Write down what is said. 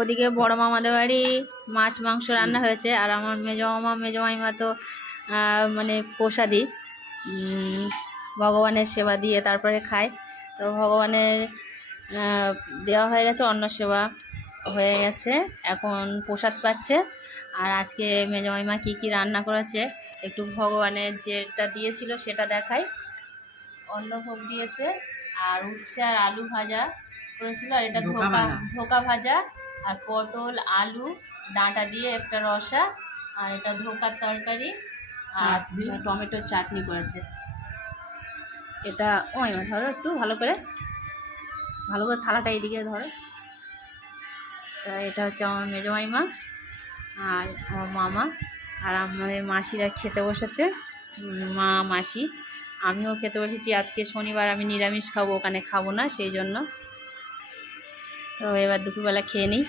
ওদিকে বড় মামাদের বাড়ি মাছ মাংস রান্না হয়েছে, আর আমার মেজো মামা মেজো মাইমা তো মানে প্রসাদী, ভগবানের সেবা দিয়ে তারপরে খায়। তো ভগবানের দেওয়া হয়ে গেছে, অন্ন সেবা হয়ে গেছে, এখন প্রসাদ পাচ্ছে। আর আজকে মেজো মাইমা কী কী রান্না করেছে একটু ভগবানের যেটা দিয়েছিল সেটা দেখাই। অন্নভোগ দিয়েছে, আর উচ্ছে আর আলু ভাজা করেছিল, আর এটা ধোকা ভাজা, আর পটল আলু ডাঁটা দিয়ে একটা রসা, আর এটা ধোকার তরকারি, আর টমেটোর চাটনি করেছে। এটা মাইমা ধরো একটু ভালো করে থালাটা এদিকে ধরো। তা এটা হচ্ছে আমার মেজো মাইমা আর আমার মামা, আর আমাদের মাসিরা খেতে বসেছে, মা মাসি। আমিও খেতে বসেছি, আজকে শনিবার আমি নিরামিষ খাবো, ওখানে খাবো না, সেই জন্য। তো এবার দুপুরবেলা খেয়ে নিই।